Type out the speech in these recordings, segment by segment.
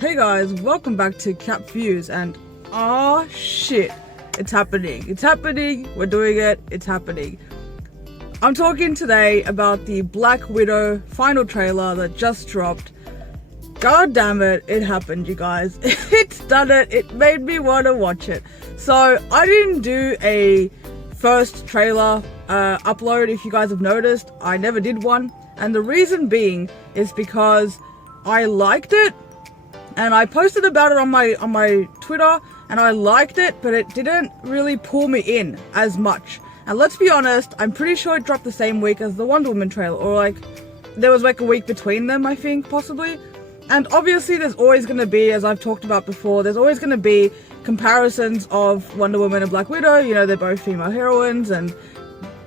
Hey guys, welcome back to Cap Views, and oh shit, it's happening. It's happening, we're doing it, it's happening. I'm talking today about the Black Widow final trailer that just dropped. God damn it, it happened, you guys. It's done it, it made me want to watch it. So, I didn't do a first trailer upload, if you guys have noticed. I never did one, and the reason being is because I liked it, and I posted about it on my Twitter, and I liked it, but it didn't really pull me in as much. And let's be honest, I'm pretty sure it dropped the same week as the Wonder Woman trailer, or like, there was like a week between them, I think, possibly. And obviously there's always going to be, as I've talked about before, there's always going to be comparisons of Wonder Woman and Black Widow. You know, they're both female heroines, and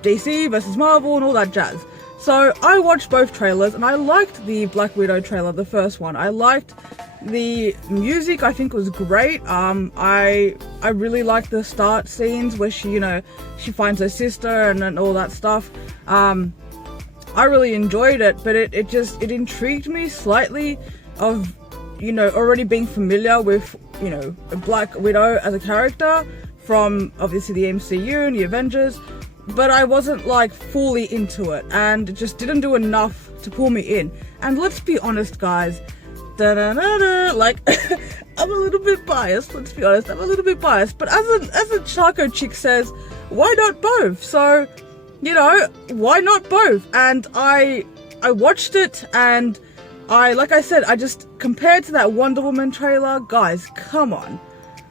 DC versus Marvel and all that jazz. So I watched both trailers, and I liked the Black Widow trailer, the first one. I liked the music, I think was great. I really liked the start scenes where she, you know, she finds her sister and all that stuff. I really enjoyed it, but it intrigued me slightly of, you know, already being familiar with, you know, Black Widow as a character from obviously the MCU and the Avengers, but I wasn't like fully into it, and it just didn't do enough to pull me in. And let's be honest, guys, like I'm a little bit biased, let's be honest, I'm a little bit biased, but as a Charco chick says, why not both? So, you know, why not both? And I watched it, and like I said, I just, compared to that Wonder Woman trailer, guys, come on.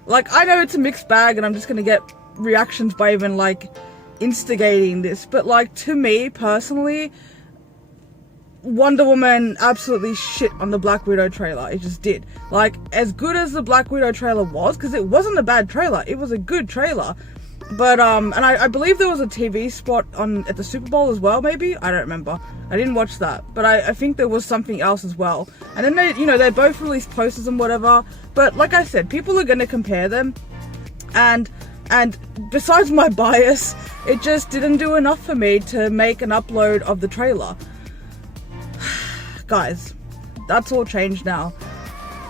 Like, I know it's a mixed bag, and I'm just gonna get reactions by even like instigating this, but like, to me personally, Wonder Woman absolutely shit on the Black Widow trailer. It just did. Like, as good as the Black Widow trailer was, because it wasn't a bad trailer, it was a good trailer, but and I believe there was a TV spot at the Super Bowl as well, maybe? I don't remember. I didn't watch that, but I think there was something else as well. And then they, you know, they both released posters and whatever, but like I said, people are gonna compare them, and besides my bias, it just didn't do enough for me to make an upload of the trailer. Guys, that's all changed now.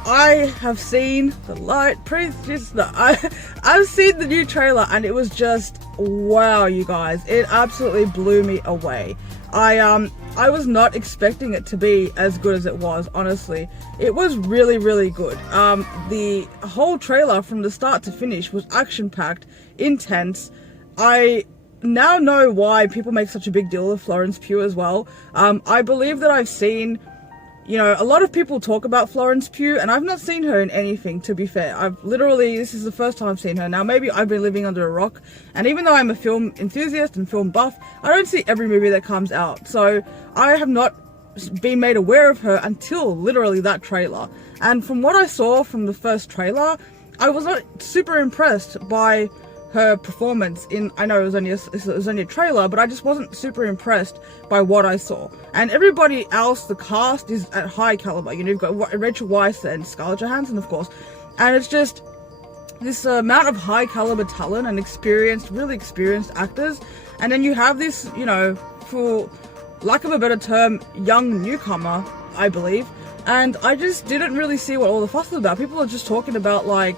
I have seen the light, I've seen the new trailer, and it was just, wow, you guys, it absolutely blew me away. I was not expecting it to be as good as it was, honestly. It was really, really good. The whole trailer from the start to finish was action-packed, intense. I now know why people make such a big deal of Florence Pugh as well. I believe that I've seen, you know, a lot of people talk about Florence Pugh, and I've not seen her in anything, to be fair. This is the first time I've seen her. Now, maybe I've been living under a rock, and even though I'm a film enthusiast and film buff, I don't see every movie that comes out. So, I have not been made aware of her until literally that trailer. And from what I saw from the first trailer, I was not super impressed by her performance in, I know it was only a trailer, but I just wasn't super impressed by what I saw. And everybody else, the cast, is at high caliber. You know, you've got Rachel Weisz and Scarlett Johansson, of course. And it's just this amount of high caliber talent and really experienced actors. And then you have this, you know, for lack of a better term, young newcomer, I believe. And I just didn't really see what all the fuss was about. People are just talking about, like,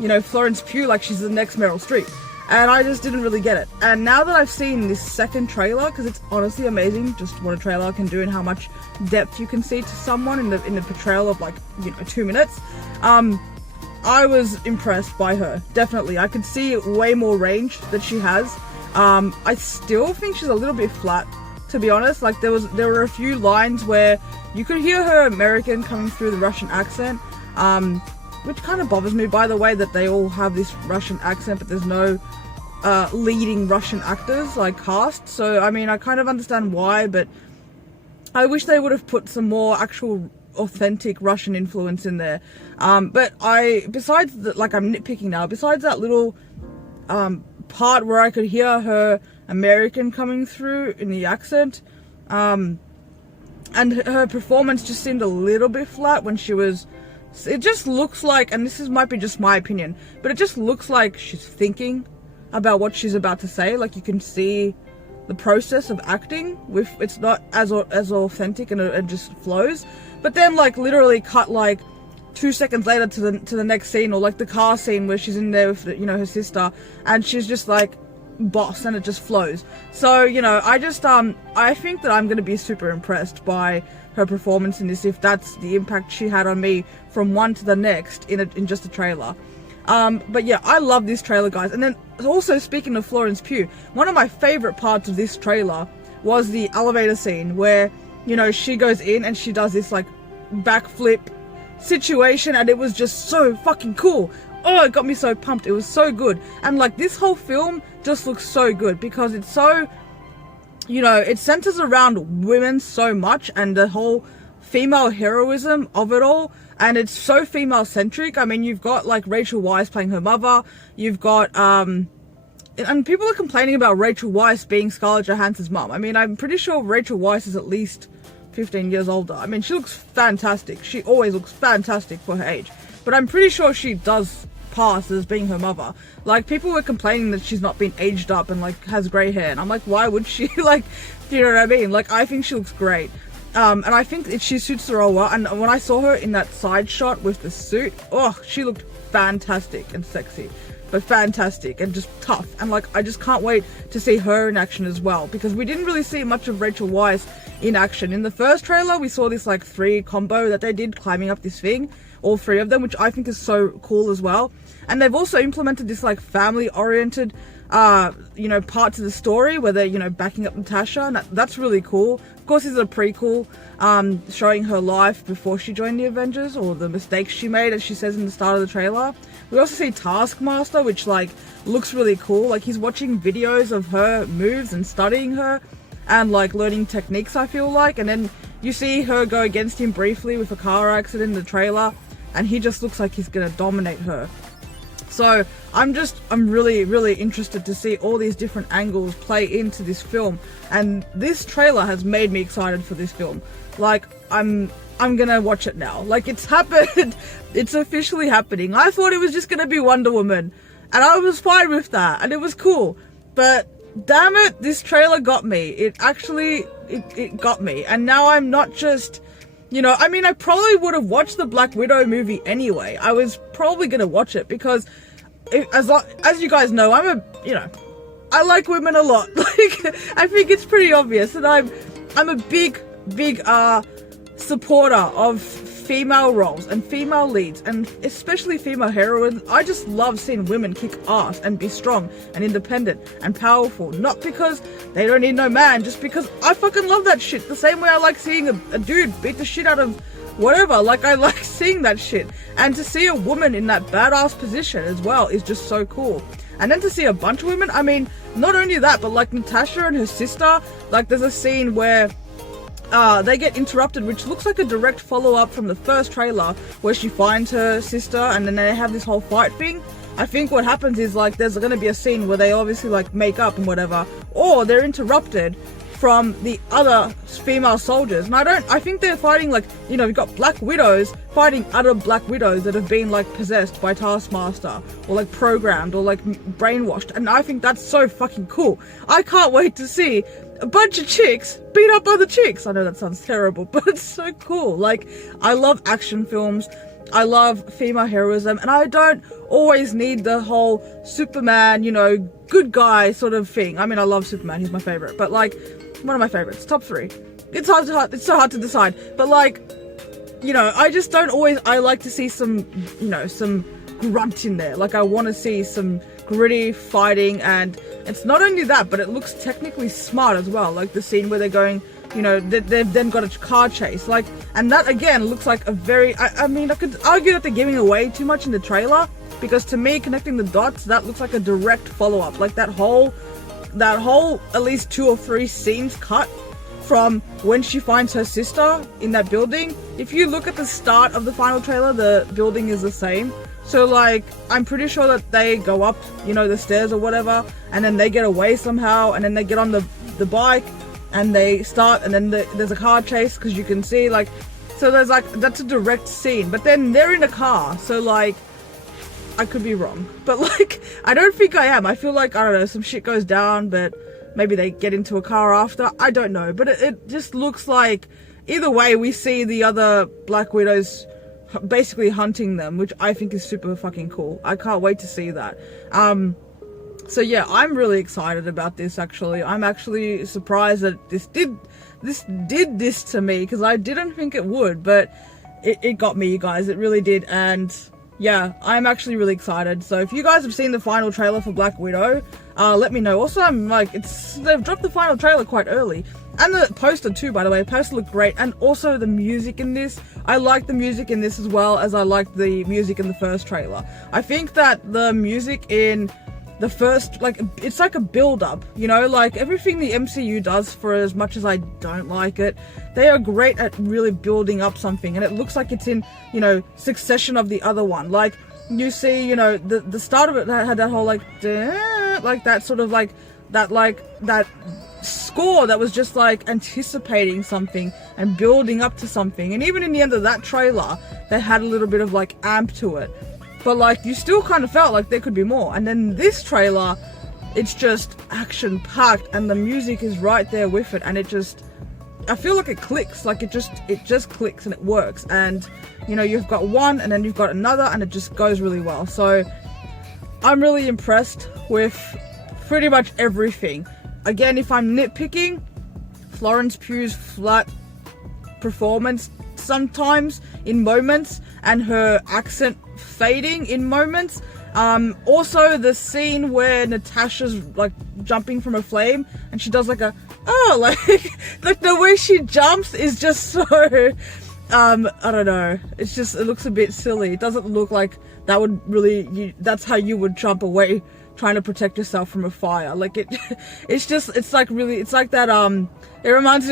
you know, Florence Pugh like she's the next Meryl Streep, and I just didn't really get it. And now that I've seen this second trailer, because it's honestly amazing just what a trailer can do and how much depth you can see to someone in the portrayal of, like, you know, 2 minutes, I was impressed by her, definitely. I could see way more range that she has. I still think she's a little bit flat, to be honest. Like, there were a few lines where you could hear her American coming through the Russian accent, which kind of bothers me, by the way, that they all have this Russian accent, but there's no leading Russian actors, like, cast. So, I mean, I kind of understand why, but I wish they would have put some more actual authentic Russian influence in there. But besides that, like, I'm nitpicking now, besides that little part where I could hear her American coming through in the accent, and her performance just seemed a little bit flat when she was... It just looks like, and this might be just my opinion, but it just looks like she's thinking about what she's about to say. Like, you can see the process of acting with, it's not as authentic, and it just flows. But then, like, literally cut like 2 seconds later to the next scene, or like the car scene where she's in there with her sister, and she's just like boss, and it just flows. So I think that I'm going to be super impressed by her performance in this, if that's the impact she had on me from one to the next in just a trailer. But yeah, I love this trailer, guys. And then also, speaking of Florence Pugh, one of my favorite parts of this trailer was the elevator scene where she goes in and she does this like backflip situation, and it was just so fucking cool. Oh, it got me so pumped. It was so good. And like, this whole film just looks so good because it's so, it centers around women so much, and the whole female heroism of it all, and it's so female centric. I mean, you've got like Rachel Weisz playing her mother, you've got and people are complaining about Rachel Weisz being Scarlett Johansson's mom. I mean, I'm pretty sure Rachel Weisz is at least 15 years older. I mean, she looks fantastic. She always looks fantastic for her age. But I'm pretty sure she does pass as being her mother. Like, people were complaining that she's not been aged up and like has grey hair. And I'm like, why would she? Like, do you know what I mean? Like, I think she looks great. And I think she suits the role well. And when I saw her in that side shot with the suit, oh, she looked fantastic and sexy. But fantastic and just tough. And like, I just can't wait to see her in action as well, because we didn't really see much of Rachel Weisz in action. In the first trailer, we saw this like 3 combo that they did climbing up this thing, all 3 of them, which I think is so cool as well. And they've also implemented this like family oriented part to the story where they're backing up Natasha, and that's really cool. Of course, this is a prequel showing her life before she joined the Avengers, or the mistakes she made, as she says in the start of the trailer. We also see Taskmaster, which like looks really cool. Like, he's watching videos of her moves and studying her and like learning techniques, I feel like. And then you see her go against him briefly with a car accident in the trailer, and he just looks like he's gonna dominate her. So I'm really, really interested to see all these different angles play into this film, and this trailer has made me excited for this film. Like, I'm gonna watch it now. Like, it's happened. It's officially happening. I thought it was just gonna be Wonder Woman, and I was fine with that, and it was cool. But damn it, this trailer got me. It actually, it got me. And now I'm not just, I mean, I probably would have watched the Black Widow movie anyway. I was probably gonna watch it because, as you guys know, I like women a lot. Like, I think it's pretty obvious that I'm a big supporter of female roles and female leads, and especially female heroines. I just love seeing women kick ass and be strong and independent and powerful, not because they don't need no man, just because I fucking love that shit. The same way I like seeing a dude beat the shit out of whatever. Like, I like seeing that shit, and to see a woman in that badass position as well is just so cool. And then to see a bunch of women, I mean, not only that, but like Natasha and her sister, like there's a scene where they get interrupted, which looks like a direct follow-up from the first trailer, where she finds her sister and then they have this whole fight thing. I think what happens is, like, there's going to be a scene where they obviously like make up and whatever, or they're interrupted from the other female soldiers. And I think they're fighting, like, we've got Black Widows fighting other Black Widows that have been like possessed by Taskmaster, or like programmed, or like brainwashed, and I think that's so fucking cool. I can't wait to see a bunch of chicks beat up other chicks. I know that sounds terrible, but it's so cool. Like, I love action films, I love female heroism, and I don't always need the whole Superman, good guy sort of thing. I mean, I love Superman, he's my favorite, but like, one of my favorites, top 3. It's so hard to decide, but like, I just don't always, I like to see some grunt in there. Like, I want to see some gritty fighting, and it's not only that, but it looks technically smart as well. Like the scene where they're going, they've then got a car chase, like, and that again looks like a very, I mean, I could argue that they're giving away too much in the trailer, because to me, connecting the dots, that looks like a direct follow-up. Like that whole at least 2 or 3 scenes cut from when she finds her sister in that building. If you look at the start of the final trailer, the building is the same. So like, I'm pretty sure that they go up, the stairs or whatever, and then they get away somehow, and then they get on the bike, and they start, and then there's a car chase, because you can see, like, so there's like, that's a direct scene, but then they're in a car, so like, I could be wrong, but like, I don't think I am. I feel like, I don't know, some shit goes down, but maybe they get into a car after, I don't know, but it just looks like, either way, we see the other Black Widow's basically hunting them, which I think is super fucking cool. I can't wait to see that. So yeah, I'm really excited about this. Actually, I'm actually surprised that this did this to me, because I didn't think it would, but it got me, you guys. It really did. And yeah, I'm actually really excited. So if you guys have seen the final trailer for Black Widow, let me know. Also, I'm like, they've dropped the final trailer quite early. And the poster too, by the way. The poster looked great. And also the music in this. I like the music in this as well as I liked the music in the first trailer. I think that the music in the first, like, it's like a build-up, you know, like everything the MCU does, for as much as I don't like it, they are great at really building up something, and it looks like it's in, you know, succession of the other one. Like, you see, you know, the start of it had that whole, like that sort of, like, that score that was just, like, anticipating something and building up to something. And even in the end of that trailer, they had a little bit of, like, amp to it. But, like, you still kind of felt like there could be more. And then this trailer, it's just action-packed, and the music is right there with it, and it just, I feel like it clicks. Like, it just clicks and it works. And, you know, you've got one, and then you've got another, and it just goes really well. So, I'm really impressed with pretty much everything. Again, if I'm nitpicking, Florence Pugh's flat performance sometimes in moments, and her accent fading in moments. Also the scene where Natasha's like jumping from a flame and she does like a like the way she jumps is just so I don't know, it's just, it looks a bit silly. It doesn't look like that would really, that's how you would jump away trying to protect yourself from a fire. Like it's like really, it's like that, it reminds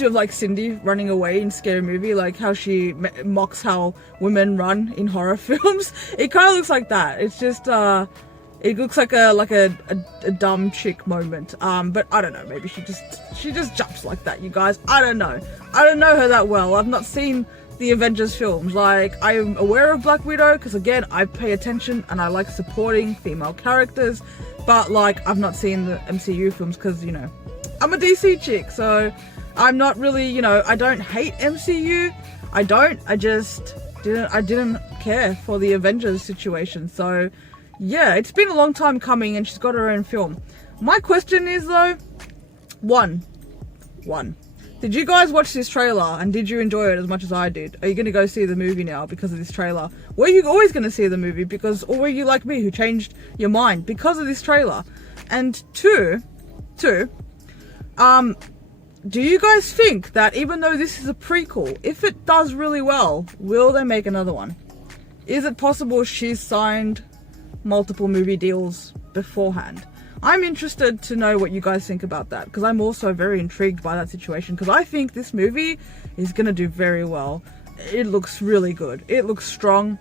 me of like Cindy running away in Scary Movie, like how she mocks how women run in horror films. It kind of looks like that. It's just, it looks like a dumb chick moment. But I don't know, maybe she just jumps like that, you guys. I don't know her that well. I've not seen the Avengers films. Like, I am aware of Black Widow because, again, I pay attention and I like supporting female characters, but like, I've not seen the MCU films because, you know, I'm a DC chick, so I'm not really, you know, I don't hate MCU. I didn't care for the Avengers situation. So yeah, it's been a long time coming, and she's got her own film. My question is though, one, did you guys watch this trailer and did you enjoy it as much as I did? Are you going to go see the movie now because of this trailer? Were you always going to see the movie because, or were you like me who changed your mind because of this trailer? And two, do you guys think that even though this is a prequel, if it does really well, will they make another one? Is it possible she's signed multiple movie deals beforehand? I'm interested to know what you guys think about that, because I'm also very intrigued by that situation, because I think this movie is going to do very well. It looks really good. It looks strong,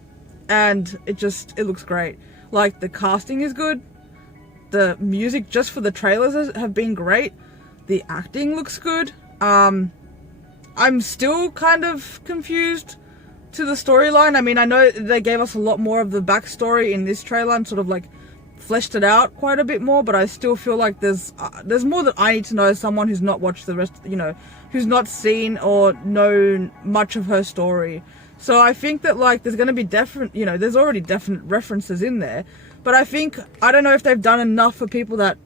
and it looks great. Like, the casting is good. The music just for the trailers have been great. The acting looks good. I'm still kind of confused to the storyline. I mean, I know they gave us a lot more of the backstory in this trailer and sort of like fleshed it out quite a bit more, but I still feel like there's more that I need to know as someone who's not watched the rest, you know, who's not seen or known much of her story. So I think that, like, there's going to be there's already definite references in there, but I don't know if they've done enough for people that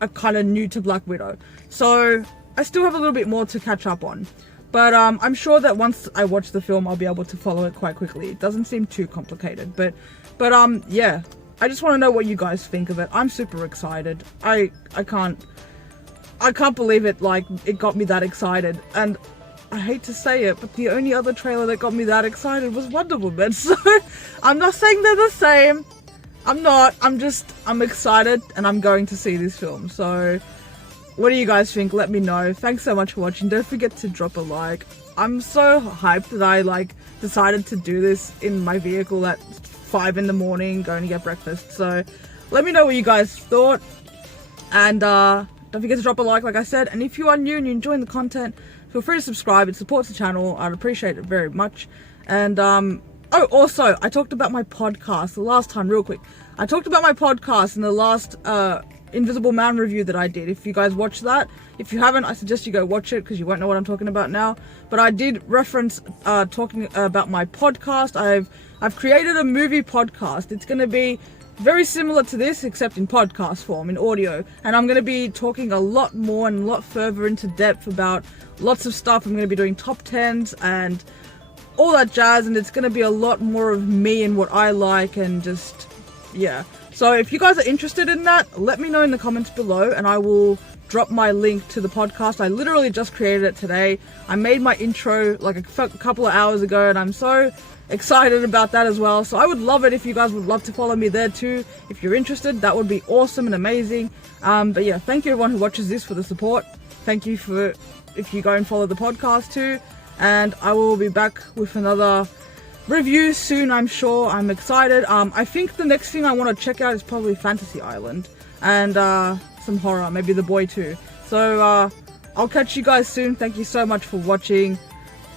are kind of new to Black Widow. So I still have a little bit more to catch up on. But I'm sure that once I watch the film, I'll be able to follow it quite quickly. It doesn't seem too complicated. But yeah, I just want to know what you guys think of it. I'm super excited. I can't believe it. Like, it got me that excited. And I hate to say it, but the only other trailer that got me that excited was Wonder Woman. So I'm not saying they're the same. I'm not. I'm excited, and I'm going to see this film. So what do you guys think? Let me know. Thanks so much for watching. Don't forget to drop a like. I'm so hyped that I decided to do this in my vehicle at 5 in the morning, going to get breakfast. So let me know what you guys thought, and don't forget to drop a like I said. And if you are new and you're enjoying the content, feel free to subscribe. It supports the channel. I'd appreciate it very much. And oh, also, I talked about my podcast the last time, real quick. I talked about my podcast in the last Invisible Man review that I did. If you guys watched that, if you haven't, I suggest you go watch it because you won't know what I'm talking about now. But I did reference talking about my podcast. I've created a movie podcast. It's going to be very similar to this, except in podcast form, in audio. And I'm going to be talking a lot more and a lot further into depth about lots of stuff. I'm going to be doing top 10s and all that jazz, and it's going to be a lot more of me and what I like, and just, yeah. So if you guys are interested in that, let me know in the comments below, and I will drop my link to the podcast. I literally just created it today. I made my intro like a couple of hours ago, and I'm so excited about that as well. So I would love it if you guys would love to follow me there too. If you're interested, that would be awesome and amazing. But yeah, thank you everyone who watches this for the support. Thank you for if you go and follow the podcast too. And I will be back with another review soon, I'm sure. I'm excited. I think the next thing I want to check out is probably Fantasy Island and some horror, maybe The Boy too. So I'll catch you guys soon. Thank you so much for watching.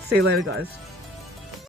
See you later, guys.